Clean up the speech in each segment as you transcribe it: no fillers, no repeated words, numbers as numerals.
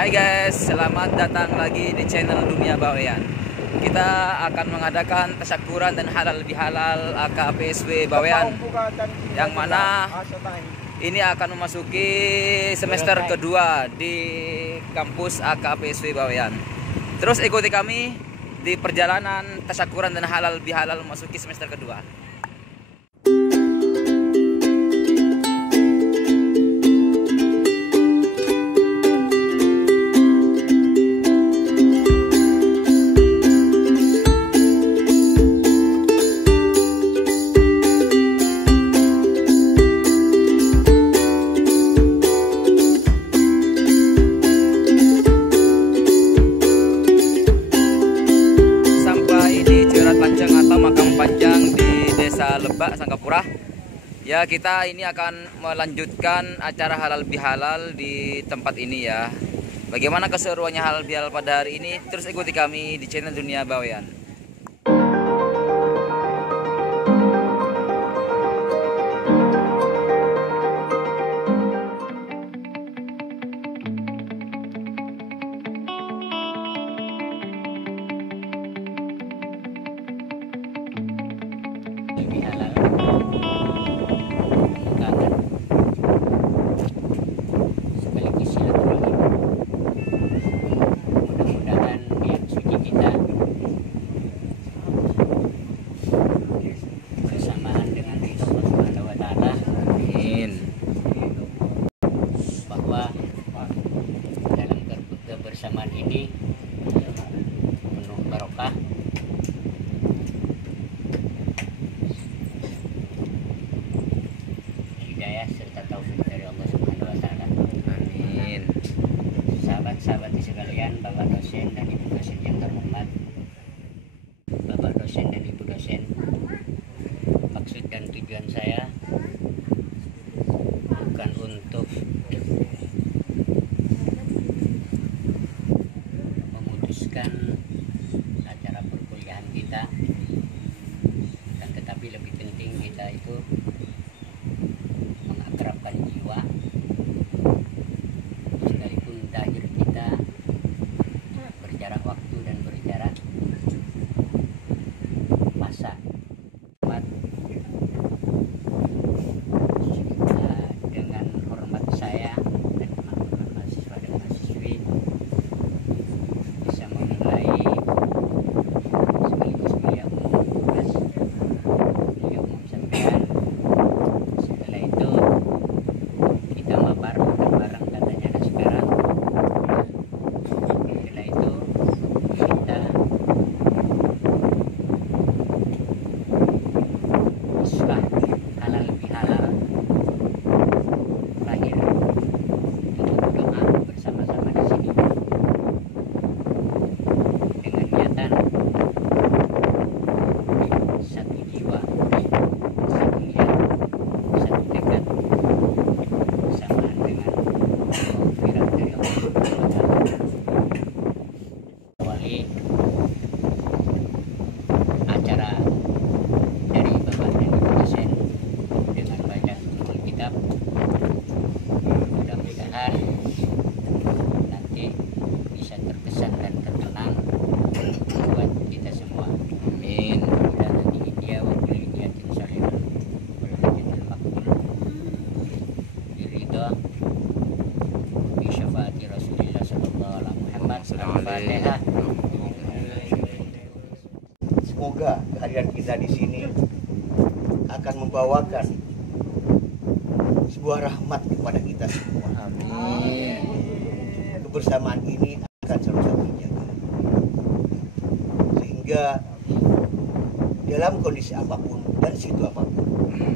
Hai guys, selamat datang lagi di channel Dunia Bawean. Kita akan mengadakan tasyakuran dan halal bihalal AKPSW Bawean, yang mana ini akan memasuki semester kedua di kampus AKPSW Bawean. Terus ikuti kami di perjalanan tasyakuran dan halal bihalal memasuki semester kedua. Lebak, Sangkapura. Ya, kita ini akan melanjutkan acara halal bihalal di tempat ini ya. Bagaimana keseruannya halal bihalal pada hari ini? Terus ikuti kami di channel Dunia Bawean. Kebersamaan ini penuh barokah, hidayah serta taufik dari Allah Subhanahu wa Ta'ala. Amin. Sahabat-sahabat sekalian, Bapak dosen dan Ibu dosen yang terhormat, Bapak dosen dan Ibu dosen, maksud dan tujuan saya bukan untuk acara perkuliahan kita, dan tetapi lebih penting kita itu mengakrabkan jiwa, sekalipun zahir kita berjarak waktu dan berjarak masa. Dengan hormat saya dan teman-teman mahasiswa dan mahasiswi bisa menilai sekaligus mulia umum sampean. Setelah itu kita mabar bareng katanya ada sekarang. Setelah itu kita islah halal bihalal lahir untuk doa bersama-sama di sini. Satu jiwa, satu niat, satu tekad, bersamaan dengan firman dari Allah Subhanahu wa Ta'ala. Awali acara dari Bapak dan Ibu dosen dengan baca Alkitab. Mudah-mudahan nanti bisa terkesan dan terkenang buat kita semua. Amin. Semoga kehadiran kita di sini akan membawakan sebuah rahmat kepada kita semua. Amin. Kebersamaan ini akan selalu dijaga, sehingga dalam kondisi apapun dan situ apapun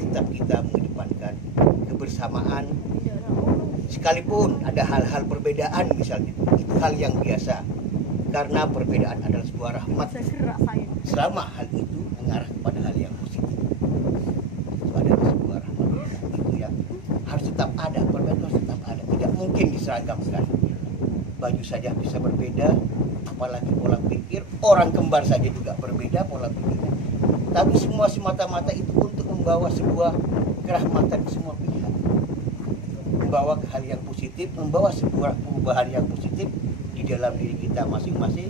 tetap kita mengedepankan kebersamaan, sekalipun ada hal-hal perbedaan misalnya, itu hal yang biasa, karena perbedaan adalah sebuah rahmat selama hal itu mengarah kepada hal yang positif. Itu adalah sebuah rahmat itu yang harus tetap ada. Perbedaan harus tetap ada, tidak mungkin diseragamkan. Baju saja bisa berbeda, apalagi pola pikir. Orang kembar saja juga berbeda pola pikirnya, tapi semua semata-mata itu untuk membawa sebuah kerahmatan ke semua pihak. membawa hal yang positif, membawa sebuah perubahan yang positif di dalam diri kita masing-masing,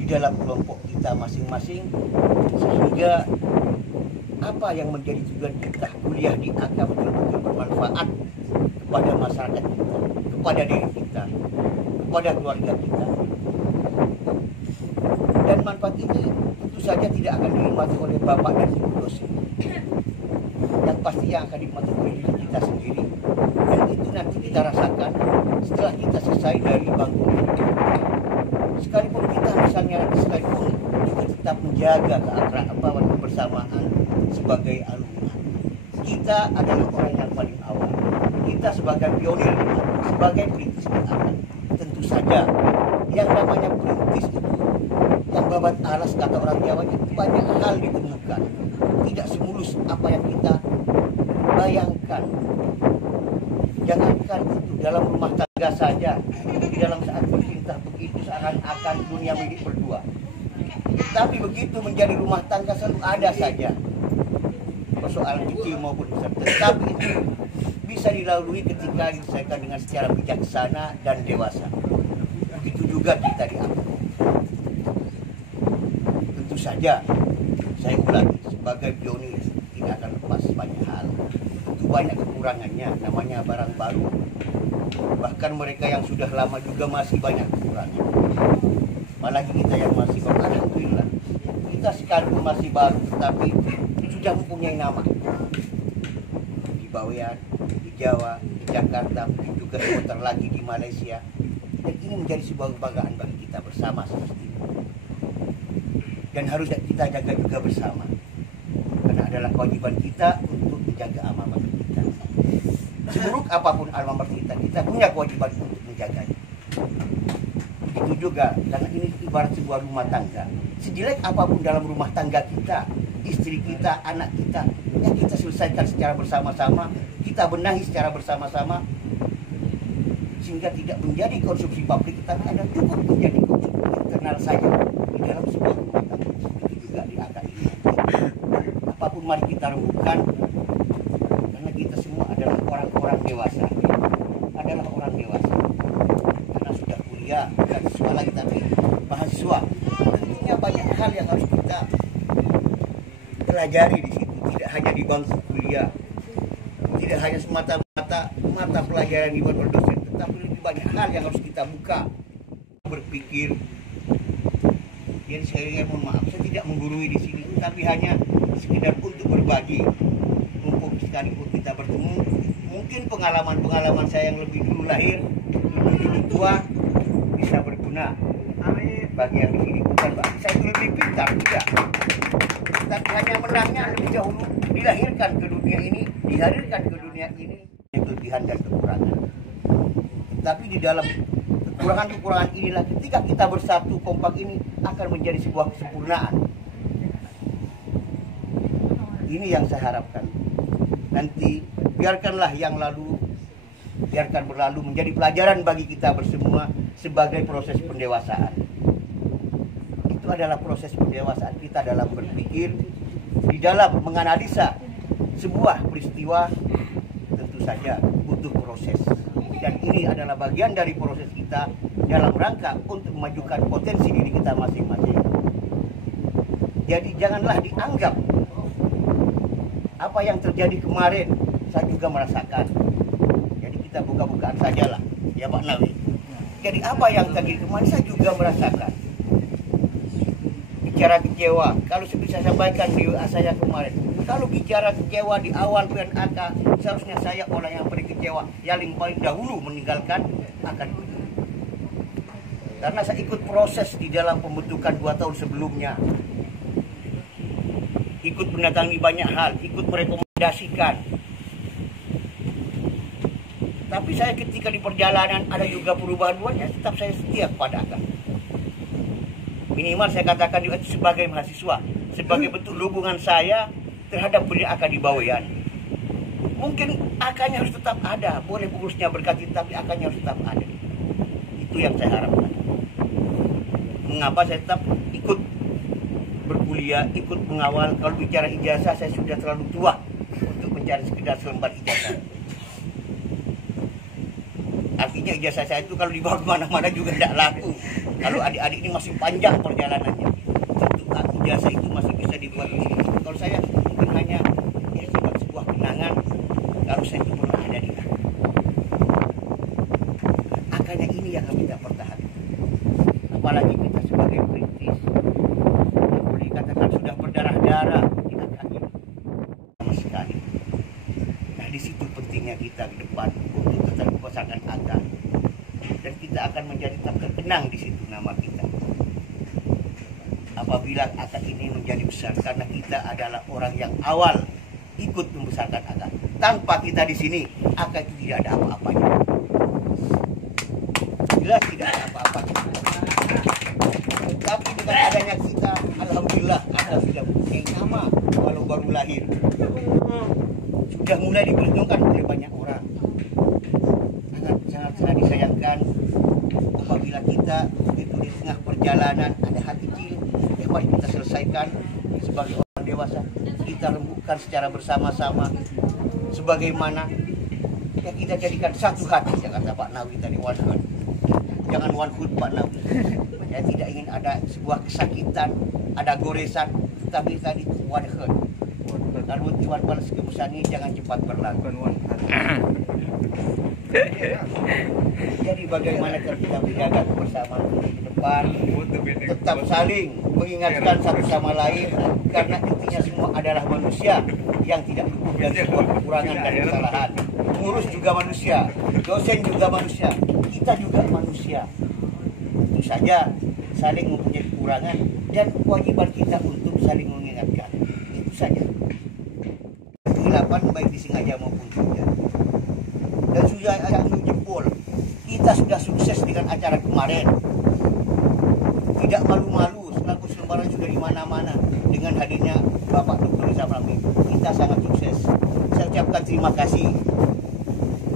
di dalam kelompok kita masing-masing, sehingga apa yang menjadi tujuan kita kuliah di AK betul-betul bermanfaat kepada masyarakat kita, kepada diri kita, kepada keluarga kita. Dan manfaat ini tentu saja tidak akan dinikmati oleh bapak dan ibu dosen. Yang pasti yang akan dinikmati oleh diri kita sendiri. Dan itu nanti kita rasakan setelah kita selesai dari bangku. Sekalipun kita misalnya sekalipun kita tetap menjaga keakraban kebersamaan sebagai alumni. Kita adalah orang yang paling awal. Kita sebagai pionir, sebagai perintis akan. Tentu saja yang namanya perintis itu, yang babat alas kata orang Jawa, itu banyak hal ditemukan. Tidak semulus apa yang kita bayangkan. Jangankan itu dalam rumah tangga saja, di dalam saat bercinta begitu seakan-akan dunia milik berdua. Tapi begitu menjadi rumah tangga selalu ada saja persoalan kecil maupun besar. Tetapi itu bisa dilalui ketika diselesaikan dengan secara bijaksana dan dewasa. Begitu juga kita di aku. Tentu saja saya ulangi, sebagai pionir tidak akan lepas banyak hal. Tentu banyak kekurangannya, namanya barang baru. Bahkan mereka yang sudah lama juga masih banyak kekurangan. Apalagi kita yang masih baru, alhamdulillah. Kita sekalipun masih baru, tetapi sudah mempunyai nama. Di Bawean, di Jawa, di Jakarta, mungkin juga sebentar lagi di Malaysia. Dan ini menjadi sebuah kebanggaan bagi kita bersama semestinya. Dan harus kita jaga juga bersama. Karena adalah kewajiban kita untuk menjaga alma mater kita. Seburuk apapun alma mater kita punya kewajiban untuk menjaganya. Begitu juga, karena ini ibarat sebuah rumah tangga. Sejelek apapun dalam rumah tangga kita, istri kita, anak kita, yang kita selesaikan secara bersama-sama, kita benahi secara bersama-sama, sehingga tidak menjadi konsumsi publik, tapi ada cukup menjadi konsumsi internal saja di dalam sebuah rumah tangga. Itu juga di akar ini. Apapun mari kita rembukan, karena kita semua adalah orang-orang dewasa, adalah orang dewasa, karena sudah kuliah, bukan siswa lagi tapi mahasiswa. Tentunya banyak hal yang harus kita pelajari di situ, tidak hanya di bangku kuliah, tidak hanya semata-mata mata pelajaran di bawah dosen, tetapi lebih banyak hal yang harus kita buka, berpikir. Jadi saya mohon maaf, saya tidak menggurui di sini, tapi hanya sekedar untuk berbagi. Mumpung sekalipun kita bertemu, mungkin pengalaman-pengalaman saya yang lebih dulu lahir, lebih dulu tua, bisa berguna bagi yang di sini. Bukan berarti saya itu lebih pintar, tidak. Tapi hanya menangnya lebih dahulu dilahirkan ke dunia ini, dihadirkan ke dunia ini, kelebihan dan kekurangan. Tapi di dalam kekurangan-kekurangan inilah ketika kita bersatu kompak ini akan menjadi sebuah kesempurnaan. Ini yang saya harapkan. Nanti biarkanlah yang lalu, biarkan berlalu menjadi pelajaran bagi kita bersemua sebagai proses pendewasaan. Itu adalah proses pendewasaan kita dalam berpikir, di dalam menganalisa sebuah peristiwa. Tentu saja butuh proses. Dan ini adalah bagian dari proses kita dalam rangka untuk memajukan potensi diri kita masing-masing. Jadi janganlah dianggap apa yang terjadi kemarin, saya juga merasakan. Jadi kita buka-bukaan sajalah, ya Pak Nawi. Jadi apa yang terjadi kemarin saya juga merasakan. Bicara kecewa, kalau seperti saya sampaikan di WA saya kemarin, kalau bicara kecewa di awal PNAK, seharusnya saya orang yang paling kecewa, yang paling dahulu meninggalkan akan itu. Karena saya ikut proses di dalam pembentukan 2 tahun sebelumnya. Ikut mendatangi banyak hal, ikut merekomendasikan. Tapi saya ketika di perjalanan ada juga perubahan buatnya, tetap saya setia kepada AKA. Minimal saya katakan juga sebagai mahasiswa, sebagai bentuk hubungan saya terhadap pendiri AKA di Bawean. Mungkin AKA-nya harus tetap ada, boleh pengurusnya berganti, tapi AKA-nya harus tetap ada. Itu yang saya harapkan. Mengapa saya tetap ikut berkuliah, ikut mengawal. Kalau bicara ijazah, saya sudah terlalu tua untuk mencari sekedar selembar ijazah. Artinya ijazah saya itu kalau dibawa kemana-mana juga tidak laku. Kalau adik-adik ini masih panjang perjalanannya. Tentu ijazah itu masih bisa dibuat di sini. Kalau saya mungkin hanya ya sebagai sebuah kenangan kalau saya itu pernah ada di sana. Makanya ini yang kami tidak pertahankan. Apalagi kita sebagai perintis, yang boleh dikatakan sudah berdarah-darah di agak ini sama sekali. Nah di situ pentingnya kita ke depan untuk tetap membesarkan agak, dan kita akan menjadi tak terkenang di situ nama kita. Apabila akad ini menjadi besar, karena kita adalah orang yang awal ikut membesarkan akad. Tanpa kita di sini, akad itu tidak ada apa-apanya. Jelas tidak ada apa-apanya. Tetapi dengan adanya kita, alhamdulillah, akad sudah mempunyai nama walau baru lahir. Sudah mulai diperhitungkan oleh banyak orang. Sangat disayangkan apabila kita begitu di tengah perjalanan ada hal kecil yang mari kita selesaikan sebagai orang dewasa, kita rembukan secara bersama-sama sebagaimana yang kita jadikan satu hati. Yang kata Pak Nawi tadi, one heart, jangan one foot Pak Nawi. Saya tidak ingin ada sebuah kesakitan, ada goresan, tapi tadi one heart. Kalau Iwan balas kemusani jangan cepat berlalu. Jadi bagaimana kita menjaga kebersamaan di depan, tetap saling mengingatkan satu sama lain, karena intinya semua adalah manusia yang tidak luput dari sebuah kekurangan dan kesalahan. Pengurus juga manusia, dosen juga manusia, kita juga manusia. Itu saja, saling mempunyai kekurangan dan kewajiban kita untuk saling mengingatkan. Itu saja. Kehilafan baik disengaja maupun tidak. Dan sudah ada jempol. Kita sudah sukses dengan acara kemarin. Tidak malu-malu, selaku selebaran sudah di mana-mana dengan hadirnya Bapak Dr. Rizal Ramli. Kita sangat sukses. Saya ucapkan terima kasih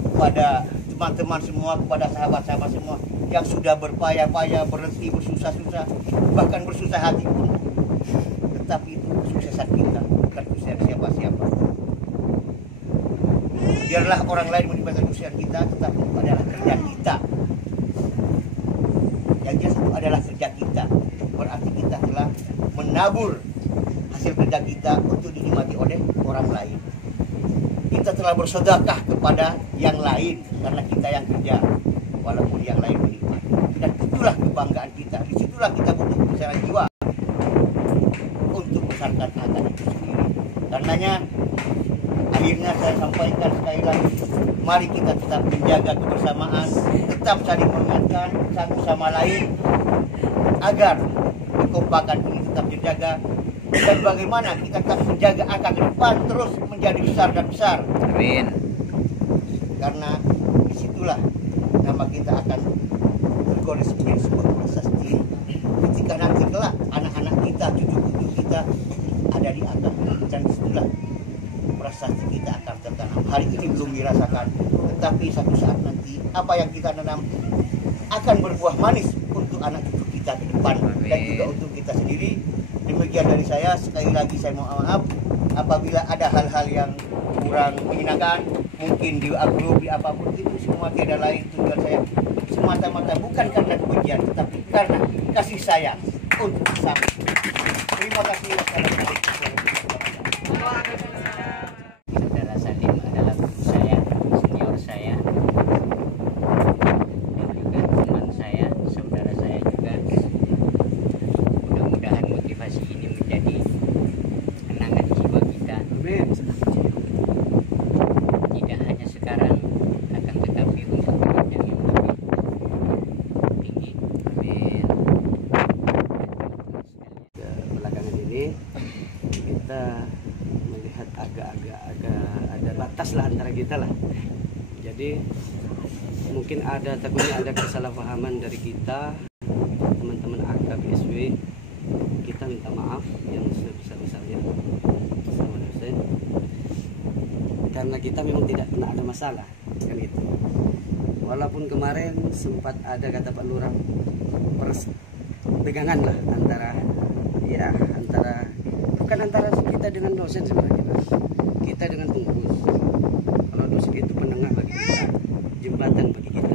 kepada teman-teman semua, kepada sahabat-sahabat semua yang sudah berpayah-payah, berhenti, bersusah-susah, bahkan bersusah hati pun. Tetapi itu kesuksesan kita, bukan kesuksesan siapa-siapa. Biarlah orang lain menikmati usia kita, tetapi itu adalah kerja kita. Yang jelas itu adalah kerja kita. Berarti kita telah menabur hasil kerja kita untuk dinikmati oleh orang lain. Kita telah bersedekah kepada yang lain karena kita yang kerja, walaupun yang lain menikmati. Dan itulah kebanggaan kita. Disitulah kita butuh kebesaran jiwa untuk besarkan agama itu sendiri. Karenanya akhirnya saya sampaikan sekali lagi, mari kita tetap menjaga kebersamaan, tetap saling mengingatkan satu sama lain agar kekompakan ini tetap dijaga, dan bagaimana kita tetap menjaga akan ke depan terus menjadi besar dan besar. Amin. Karena disitulah nama kita akan bergoris menjadi sebuah prasasti. Ketika nanti kelak anak-anak kita, cucu-cucu kita ada di atas, dan disitulah prasasti kita akan tertanam. Hari ini belum dirasakan, tetapi satu saat nanti apa yang kita tanam akan berbuah manis untuk anak cucu kita ke depan. Amin. Dan juga untuk kita sendiri. Demikian dari saya. Sekali lagi saya mohon maaf apabila ada hal-hal yang kurang menyenangkan, mungkin di grup, di apapun itu semua tiada lain tujuan saya semata-mata bukan karena kebencian, tetapi karena kasih sayang untuk bersama. Terima kasih. Saudara Salim adalah guru saya, senior saya, dan juga teman saya, saudara saya juga. Mudah-mudahan motivasi ini menjadi kenangan jiwa kita. Tidak hanya sekarang, akan tetapi untuk jenjang yang lebih tinggi. Amin. Belakangan ini kita melihat agak-agak ada batas lah antara kita lah. Jadi mungkin takutnya ada kesalahpahaman dari kita, teman-teman AKBSW. Kita minta maaf yang sebesar-besarnya sama dosen, karena kita memang tidak pernah ada masalah kan itu. Walaupun kemarin sempat ada kata Pak Lurah pegangan lah antara bukan antara kita dengan dosen sebenarnya, kita dengan pengurus. Kalau dosen itu penengah bagi kita, jembatan bagi kita.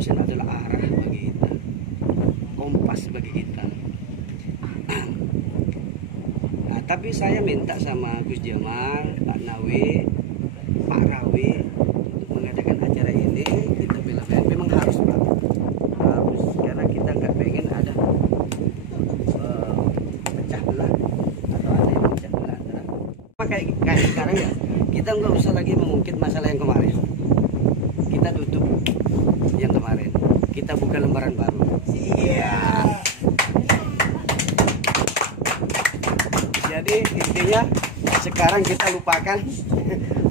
dosen adalah arah bagi kita, kompas bagi kita. Nah, tapi saya minta sama Gus Jamal, Pak Nawi, Pak Rawi untuk mengadakan acara ini. Kita bilang memang harus, Pak, harus, karena kita nggak pengen ada pecah belah atau ada yang pecah belah antara. Kayak sekarang ya, kita nggak usah lagi mengungkit masalah yang kemarin. Kita tutup yang kemarin, kita buka lembaran baru. Iya. Jadi intinya sekarang kita lupakan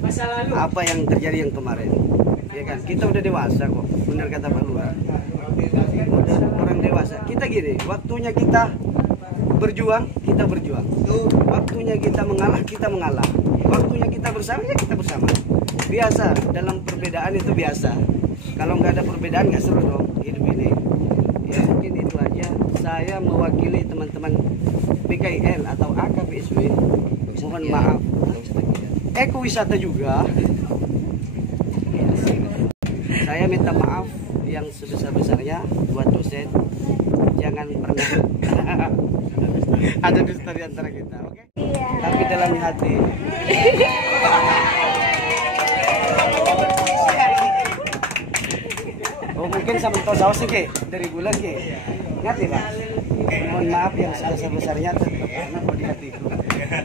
masa lalu, apa yang terjadi yang kemarin. Ya kan, kita udah dewasa kok, benar kata Pak Lurah. Udah orang dewasa. Kita gini, waktunya kita berjuang, kita berjuang. Waktunya kita mengalah, kita mengalah. Waktunya kita bersama, ya kita bersama. Biasa, dalam perbedaan itu biasa. Kalau nggak ada perbedaan nggak seru dong hidup ini. Ya mungkin itu aja. Saya mewakili teman-teman PKIL atau AKPSW. Mohon maaf. Ekowisata juga. Saya minta maaf yang sebesar-besarnya buat dosen. Jangan pernah ada dusta di antara kita, oke? Tapi dalam hati. Oh mungkin sama saus sih dari bulan ngerti Pak. Mohon maaf yang sebesar-besarnya karena di hatiku.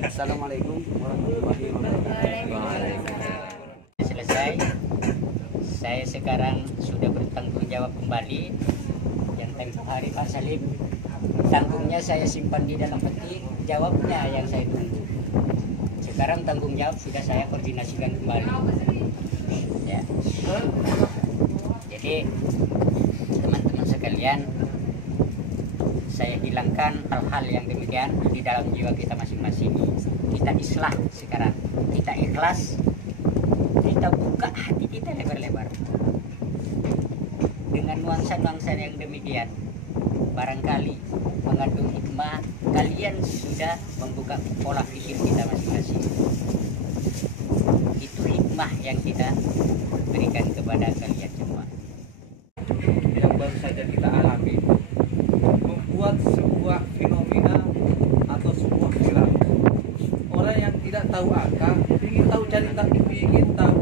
Assalamualaikum warahmatullahi wabarakatuh. Selesai. Saya sekarang sudah bertanggung jawab kembali. Yang tempoh hari Pak Salim, tanggungnya saya simpan di dalam peti, jawabnya yang saya tunggu. Sekarang tanggung jawab sudah saya koordinasikan kembali. Ya. Jadi teman-teman sekalian, saya hilangkan hal-hal yang demikian di dalam jiwa kita masing-masing. Kita islah sekarang, kita ikhlas, kita buka hati kita lebar-lebar dengan nuansa-nuansa yang demikian. Barangkali mengandung hikmah, kalian sudah membuka pola pikir kita masing-masing. Itu hikmah yang kita berikan kepada kalian semua. Yang baru saja kita alami membuat sebuah fenomena atau sebuah film. Orang yang tidak tahu angka ingin tahu cerita, ingin tahu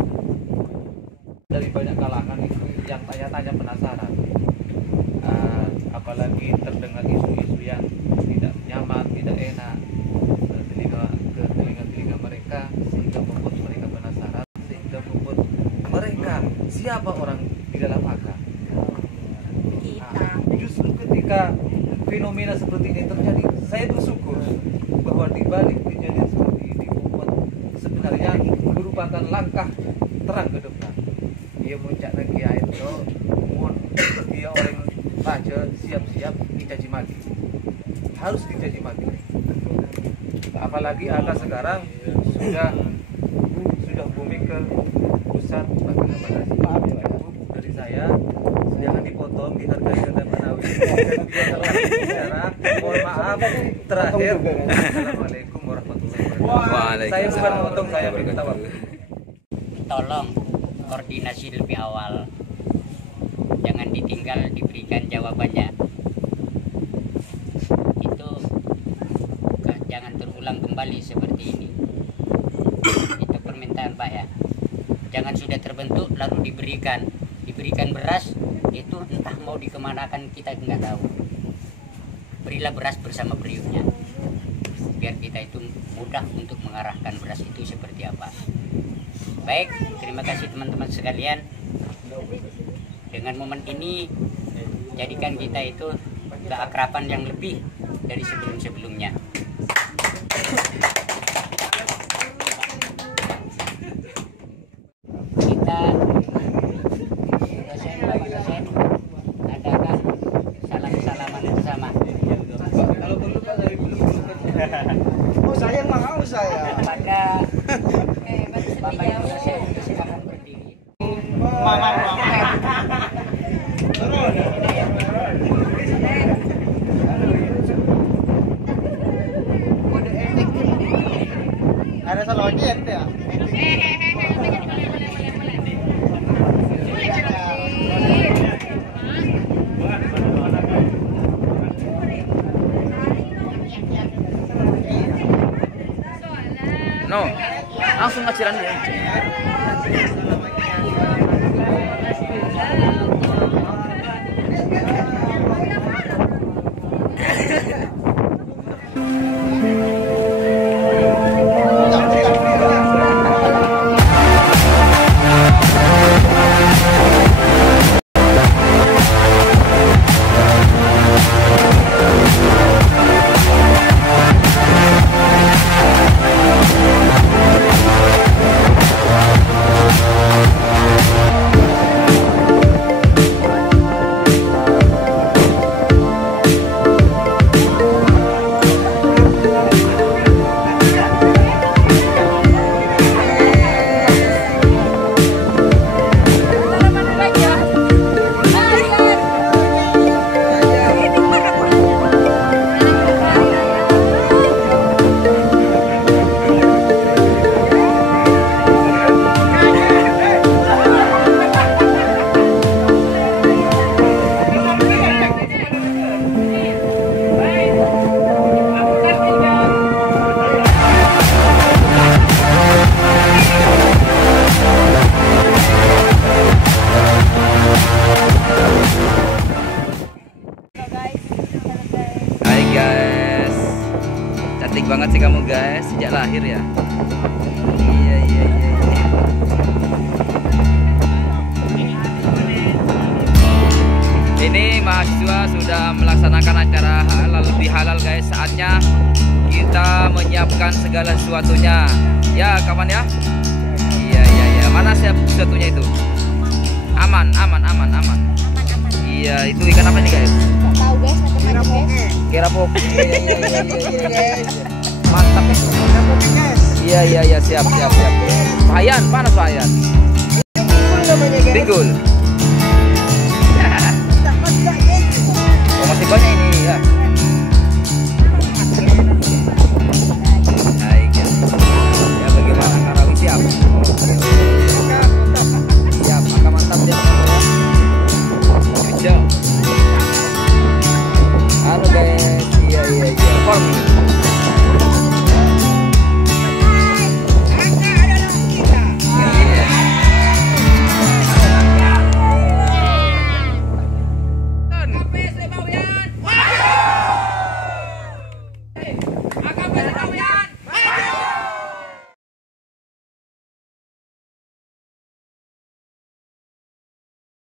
dari banyak kalangan itu yang tanya-tanya penasaran. Apalagi terdengar isu-isu yang tidak nyaman, tidak enak ke telinga mereka, sehingga membuat mereka penasaran, sehingga membuat mereka siapa orang di dalam angka. Justru ketika fenomena seperti ini terjadi, saya bersyukur bahwa di balik kejadian seperti ini membuat sebenarnya merupakan langkah terang ke depan. Dia muncak lagi air itu, dia orang raja siap-siap dicaci maki, harus dicaci maki. Apalagi angka sekarang sudah booming ke pusat. Maaf dari saya, jangan dipotong, dihargai dengan Manawi. Mohon maaf. Terakhir, assalamualaikum warahmatullahi wabarakatuh. Saya bukan memotong, saya minta waktu. Tolong koordinasi lebih awal, jangan ditinggal diberikan jawabannya. Itu jangan terulang kembali seperti ini. Itu permintaan Pak ya. Jangan sudah terbentuk lalu diberikan beras, itu entah mau dikemanakan kita nggak tahu. Berilah beras bersama periuknya, biar kita itu mudah untuk mengarahkan beras itu seperti apa. Baik, terima kasih teman-teman sekalian. Dengan momen ini, jadikan kita itu keakraban yang lebih dari sebelum-sebelumnya. Kita dosen, Bapak dosen, adakan salam-salaman bersama. Kalau perlu Pak dari dulu. Oh saya mau saya. Pada Bapak Ibu dosen, silakan berdiri. Ada selonjet ya. No, langsung ngaciran dia. Cantik banget sih kamu guys, sejak lahir ya. Iya. Ini mahasiswa sudah melaksanakan acara halal bihalal guys. Saatnya kita menyiapkan segala sesuatunya. Ya kawan ya. Iya. Mana sesuatunya itu? Aman. Iya, itu ikan apa nih guys? Nggak tahu guys, macam-macam guys. Kerapoke. Iya. Mantap ya. Iya, siap. Payan, mana payan? Pinggul.